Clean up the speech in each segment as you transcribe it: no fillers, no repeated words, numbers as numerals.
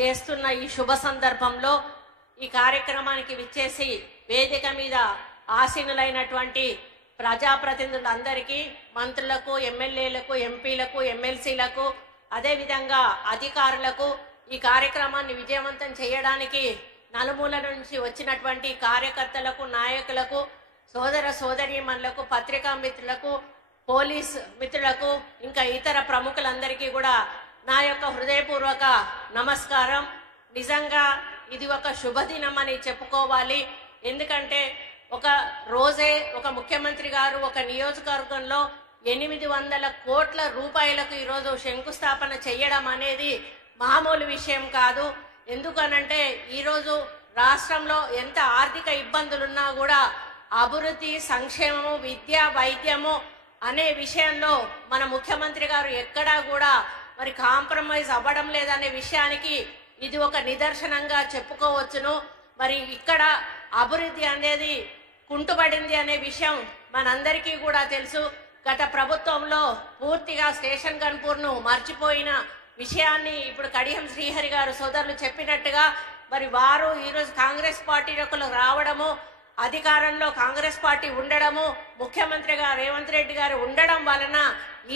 చేస్తున్న ఈ శుభ సందర్భంలో ఈ కార్యక్రమానికి విచ్చేసి వేదిక మీద ఆసీనులైనటువంటి ప్రజాప్రతినిధులందరికీ, మంత్రులకు, ఎమ్మెల్యేలకు, ఎంపీలకు, ఎమ్మెల్సీలకు, అదేవిధంగా అధికారులకు, ఈ కార్యక్రమాన్ని విజయవంతం చేయడానికి నలుమూల నుంచి వచ్చినటువంటి కార్యకర్తలకు, నాయకులకు, సోదర సోదరీమణులకు, పత్రికా మిత్రులకు, పోలీస్ మిత్రులకు, ఇంకా ఇతర ప్రముఖులందరికీ కూడా నా యొక్క హృదయపూర్వక నమస్కారం. నిజంగా ఇది ఒక శుభదినం అని చెప్పుకోవాలి. ఎందుకంటే ఒక రోజే ఒక ముఖ్యమంత్రి గారు ఒక నియోజకవర్గంలో 800 కోట్ల రూపాయలకు ఈరోజు శంకుస్థాపన చేయడం అనేది మామూలు విషయం కాదు. ఎందుకనంటే ఈరోజు రాష్ట్రంలో ఎంత ఆర్థిక ఇబ్బందులున్నా కూడా అభివృద్ధి, సంక్షేమము, విద్య, వైద్యము అనే విషయంలో మన ముఖ్యమంత్రి గారు ఎక్కడా కూడా మరి కాంప్రమైజ్ అవ్వడం లేదనే విషయానికి ఇది ఒక నిదర్శనంగా చెప్పుకోవచ్చును. మరి ఇక్కడ అభివృద్ధి అనేది కుంటుపడింది అనే విషయం మనందరికీ కూడా తెలుసు. గత ప్రభుత్వంలో పూర్తిగా స్టేషన్ గన్పూర్ను మర్చిపోయిన విషయాన్ని ఇప్పుడు కడియం శ్రీహరి గారు సోదరులు చెప్పినట్టుగా మరి వారు ఈరోజు కాంగ్రెస్ పార్టీలోకి రావడము, అధికారంలో కాంగ్రెస్ పార్టీ ఉండడము, ముఖ్యమంత్రిగా రేవంత్ రెడ్డి గారు ఉండడం వలన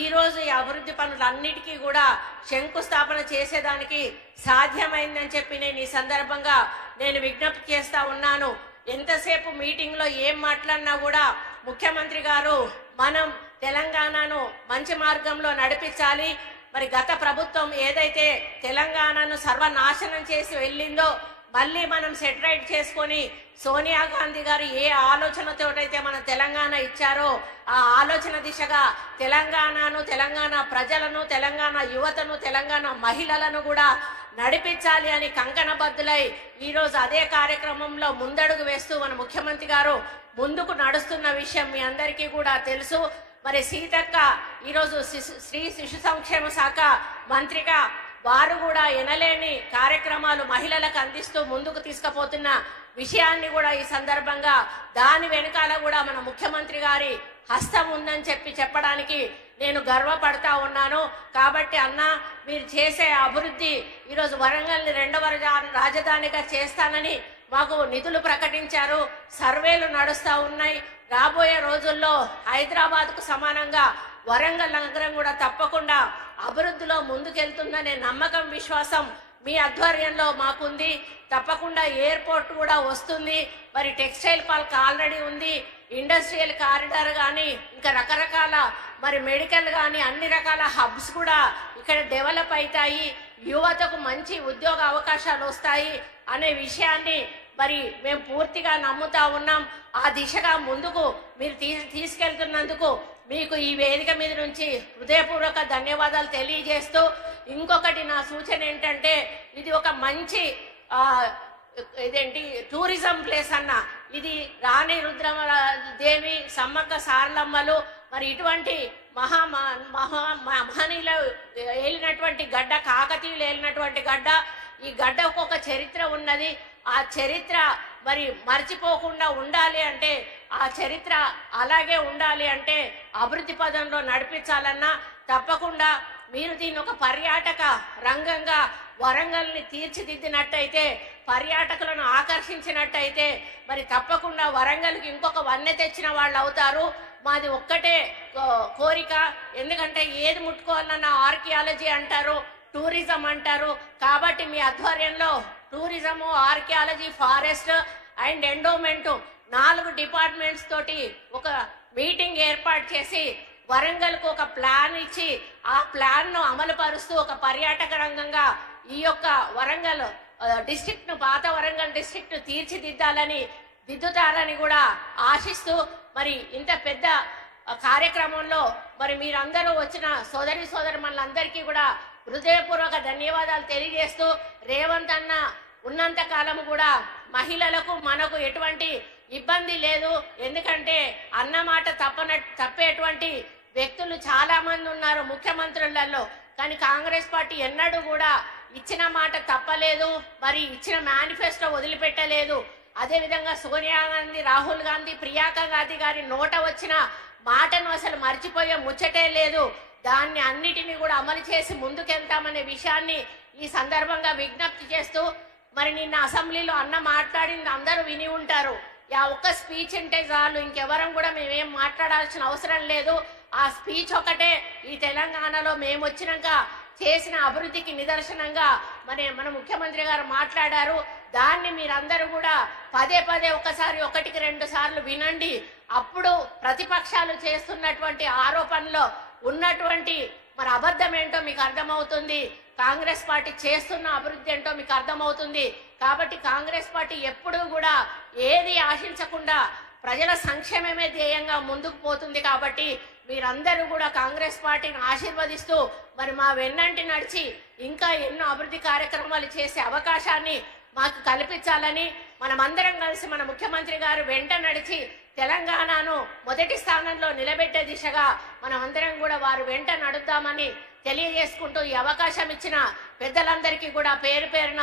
ఈరోజు ఈ అభివృద్ధి పనులన్నిటికీ కూడా శంకుస్థాపన చేసేదానికి సాధ్యమైందని చెప్పి నేను ఈ సందర్భంగా విజ్ఞప్తి చేస్తా ఉన్నాను. ఎంతసేపు మీటింగ్లో ఏం మాట్లాడినా కూడా ముఖ్యమంత్రి గారు మనం తెలంగాణను మంచి మార్గంలో నడిపించాలి, మరి గత ప్రభుత్వం ఏదైతే తెలంగాణను సర్వనాశనం చేసి వెళ్ళిందో మళ్ళీ మనం సెటరైట్ చేసుకొని సోనియా గాంధీ గారు ఏ ఆలోచనతోటైతే మన తెలంగాణ ఇచ్చారో ఆ ఆలోచన దిశగా తెలంగాణను, తెలంగాణ ప్రజలను, తెలంగాణ యువతను, తెలంగాణ మహిళలను కూడా నడిపించాలి అని కంకణబద్దులై ఈరోజు అదే కార్యక్రమంలో ముందడుగు వేస్తూ మన ముఖ్యమంత్రి గారు ముందుకు నడుస్తున్న విషయం మీ అందరికీ కూడా తెలుసు. మరి సీతక్క ఈరోజు స్త్రీ శిశు సంక్షేమ శాఖ మంత్రిగా వారు కూడా ఎనలేని కార్యక్రమాలు మహిళలకు అందిస్తూ ముందుకు తీసుకుపోతున్న విషయాన్ని కూడా ఈ సందర్భంగా దాని వెనకాల కూడా మన ముఖ్యమంత్రి గారి హస్తం ఉందని చెప్పడానికి నేను గర్వపడతా ఉన్నాను. కాబట్టి అన్న, మీరు చేసే అభివృద్ధి ఈరోజు వరంగల్ని 2వ రాజధానిగా చేస్తానని మాకు నిధులు ప్రకటించారు, సర్వేలు నడుస్తూ ఉన్నాయి. రాబోయే రోజుల్లో హైదరాబాద్కు సమానంగా వరంగల్ నగరం కూడా తప్పకుండా అభివృద్ధిలో ముందుకెళ్తుందనే నమ్మకం, విశ్వాసం మీ ఆధ్వర్యంలో మాకుంది. తప్పకుండా ఎయిర్పోర్ట్ కూడా వస్తుంది. మరి టెక్స్టైల్ పార్క్ ఆల్రెడీ ఉంది, ఇండస్ట్రియల్ కారిడార్ కానీ ఇంకా రకరకాల మరి మెడికల్ కానీ అన్ని రకాల హబ్స్ కూడా ఇక్కడ డెవలప్ అవుతాయి, యువతకు మంచి ఉద్యోగ అవకాశాలు వస్తాయి అనే విషయాన్ని మరి మేము పూర్తిగా నమ్ముతా ఉన్నాం. ఆ దిశగా ముందుకు మీరు తీసుకెళ్తున్నందుకు మీకు ఈ వేదిక మీద నుంచి హృదయపూర్వక ధన్యవాదాలు తెలియజేస్తూ, ఇంకొకటి నా సూచన ఏంటంటే ఇది ఒక మంచి టూరిజం ప్లేస్ అన్న. ఇది రాణి రుద్రమదేవి, సమ్మక్క సారలమ్మలు మరి ఇటువంటి మహనీయులు ఏలినటువంటి గడ్డ, కాకతీయులు ఏలినటువంటి గడ్డ. ఈ గడ్డకు ఒక చరిత్ర ఉన్నది. ఆ చరిత్ర మరి మర్చిపోకుండా ఉండాలి అంటే, ఆ చరిత్ర అలాగే ఉండాలి అంటే అభివృద్ధి పదంలో నడిపించాలన్నా తప్పకుండా మీరు దీన్ని ఒక పర్యాటక రంగంగా వరంగల్ని తీర్చిదిద్దినట్టయితే, పర్యాటకులను ఆకర్షించినట్టయితే మరి తప్పకుండా వరంగల్కి ఇంకొక వన్నె తెచ్చిన వాళ్ళు అవుతారు. మాది ఒక్కటే కోరిక. ఎందుకంటే ఏది ముట్టుకోవాలన్నా ఆర్కియాలజీ అంటారు, టూరిజం అంటారు. కాబట్టి మీ ఆధ్వర్యంలో tourism, archaeology, forest and endowment 4 departments తోటి ఒక మీటింగ్ ఏర్పాటు చేసి వరంగల్కు ఒక ప్లాన్ ఇచ్చి ఆ ప్లాన్ను అమలు పరుస్తూ ఒక పర్యాటక రంగంగా ఈ యొక్క వరంగల్ డిస్ట్రిక్ట్ను, పాత వరంగల్ డిస్ట్రిక్ట్ దిద్దుతారని కూడా ఆశిస్తూ మరి ఇంత పెద్ద కార్యక్రమంలో మరి మీరందరూ వచ్చిన సోదరులందరికీ కూడా హృదయపూర్వక ధన్యవాదాలు తెలియజేస్తూ, రేవంత్ అన్న ఉన్నంత కాలం కూడా మహిళలకు మనకు ఎటువంటి ఇబ్బంది లేదు. ఎందుకంటే అన్నమాట తప్పేటువంటి వ్యక్తులు చాలా మంది ఉన్నారు ముఖ్యమంత్రులలో. కానీ కాంగ్రెస్ పార్టీ ఎన్నడూ కూడా ఇచ్చిన మాట తప్పలేదు, మరి ఇచ్చిన మేనిఫెస్టో వదిలిపెట్టలేదు. అదేవిధంగా సోనియా గాంధీ, రాహుల్ గాంధీ, ప్రియాంక గాంధీ గారి నోట వచ్చిన మాటను అసలు మర్చిపోయే ముచ్చటే లేదు. దాన్ని అన్నిటినీ కూడా అమలు చేసి ముందుకెళ్తామనే విషయాన్ని ఈ సందర్భంగా విజ్ఞప్తి చేస్తూ, మరి నిన్న అసెంబ్లీలో అన్న మాట్లాడింది అందరూ విని ఉంటారు. ఆ ఒక్క స్పీచ్ అంటే చాలు, ఇంకెవరం కూడా మేమేం మాట్లాడాల్సిన అవసరం లేదు. ఆ స్పీచ్ ఒకటే ఈ తెలంగాణలో మేము వచ్చినాక చేసిన అభివృద్ధికి నిదర్శనంగా మన ముఖ్యమంత్రి గారు మాట్లాడారు. దాన్ని మీరందరూ కూడా పదే పదే ఒకసారి 1-2 సార్లు వినండి. అప్పుడు ప్రతిపక్షాలు చేస్తున్నటువంటి ఆరోపణలో ఉన్నటువంటి మరి అబద్ధం ఏంటో మీకు అర్థమవుతుంది. కాంగ్రెస్ పార్టీ చేస్తున్న అభివృద్ధి ఏంటో మీకు అర్థమవుతుంది. కాబట్టి కాంగ్రెస్ పార్టీ ఎప్పుడూ కూడా ఏది ఆశించకుండా ప్రజల సంక్షేమమే ధ్యేయంగా ముందుకు పోతుంది. కాబట్టి మీరందరూ కూడా కాంగ్రెస్ పార్టీని ఆశీర్వదిస్తూ మరి మా వెన్నంటి నడిచి ఇంకా ఎన్నో అభివృద్ధి కార్యక్రమాలు చేసే అవకాశాన్ని మాకు కల్పించాలని, మనమందరం కలిసి మన ముఖ్యమంత్రి గారు వెంట నడిచి తెలంగాణను మొదటి స్థానంలో నిలబెట్టే దిశగా మనమందరం కూడా వారు వెంట నడుద్దామని తెలియజేసుకుంటూ, ఈ అవకాశం ఇచ్చిన పెద్దలందరికీ కూడా పేరు పేరున